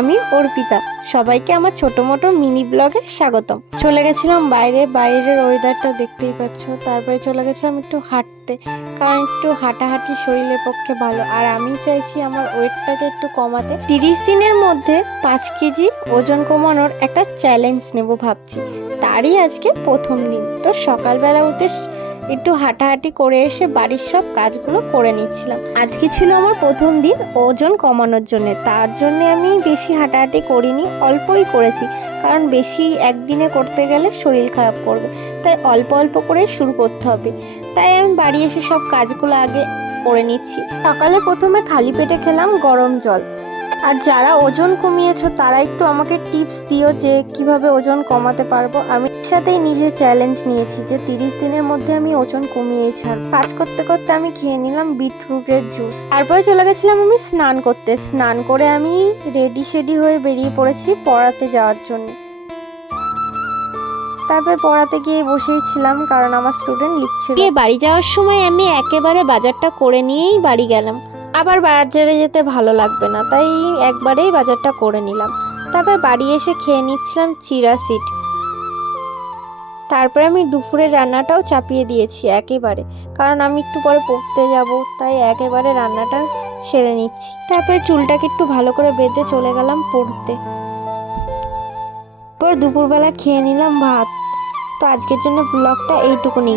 আমি অর্পিতা। সবাইকে আমার ছোট মোটো মিনি ব্লগে স্বাগতম। চলে গেছিলাম বাইরের ওয়েদারটা দেখতেই পাচ্ছ। তারপরে চলে গেছিলাম একটু হাঁটতে, কারণ একটু হাঁটাহাঁটি শরীরের পক্ষে ভালো। আর আমি চাইছি আমার ওয়েটটাকে একটু কমাতে। 30 দিনের মধ্যে 5 কেজি ওজন কমানোর একটা চ্যালেঞ্জ নেব ভাবছি। তারই আজকে প্রথম দিন। তো সকালবেলা উঠে একটু হাঁটাহাঁটি করে এসে বাড়ির সব কাজগুলো করে নিচ্ছিলাম। আজকে ছিল আমার প্রথম দিন ওজন কমানোর জন্য। তার জন্য আমি বেশি হাঁটাহাঁটি করিনি, অল্পই করেছি, কারণ বেশি একদিনে করতে গেলে শরীর খারাপ করবে। তাই অল্প অল্প করে শুরু করতে হবে। তাই আমি বাড়ি এসে সব কাজগুলো আগে করে নিচ্ছি। সকালে প্রথমে খালি পেটে খেলাম গরম জল। আর যারা ওজন কমিয়েছো তারা একটু আমাকে টিপস দিও যে কিভাবে ওজন কমাতে পারবো। আমি সাথেই নিজের চ্যালেঞ্জ নিয়েছি যে 30 দিনের মধ্যে আমি ওজন কমিয়েই ছাড়ব। কাজ করতে করতে আমি খেয়ে নিলাম বিটরুটের জুস। তারপরে চলে গেছিলাম আমি স্নান করতে। স্নান করে আমি রেডি হয়ে বেরিয়ে পড়েছি পড়াতে যাওয়ার জন্য। তারপরে পড়াতে গিয়ে বসেই ছিলাম, কারণ আমার স্টুডেন্ট লিখছিল। বাড়ি যাওয়ার সময় আমি একেবারে বাজারটা করে নিয়েই বাড়ি গেলাম। আবার বাজারে যেতে ভালো লাগবে না, তাই একবারেই বাজারটা করে নিলাম। তারপর বাড়ি এসে খেয়ে নিচ্ছিলাম চিরা সিড। তারপরে আমি দুপুরের রান্নাটাও চাপিয়ে দিয়েছি একেবারে, কারণ আমি একটু পরে পড়তে যাব, তাই একেবারে রান্নাটা সেরে নিচ্ছি। তারপরে চুলটাকে একটু ভালো করে বেঁধে চলে গেলাম পড়তে। পর দুপুরবেলা খেয়ে নিলাম ভাত। তো আজকের জন্য ব্লগটা এইটুকুনি।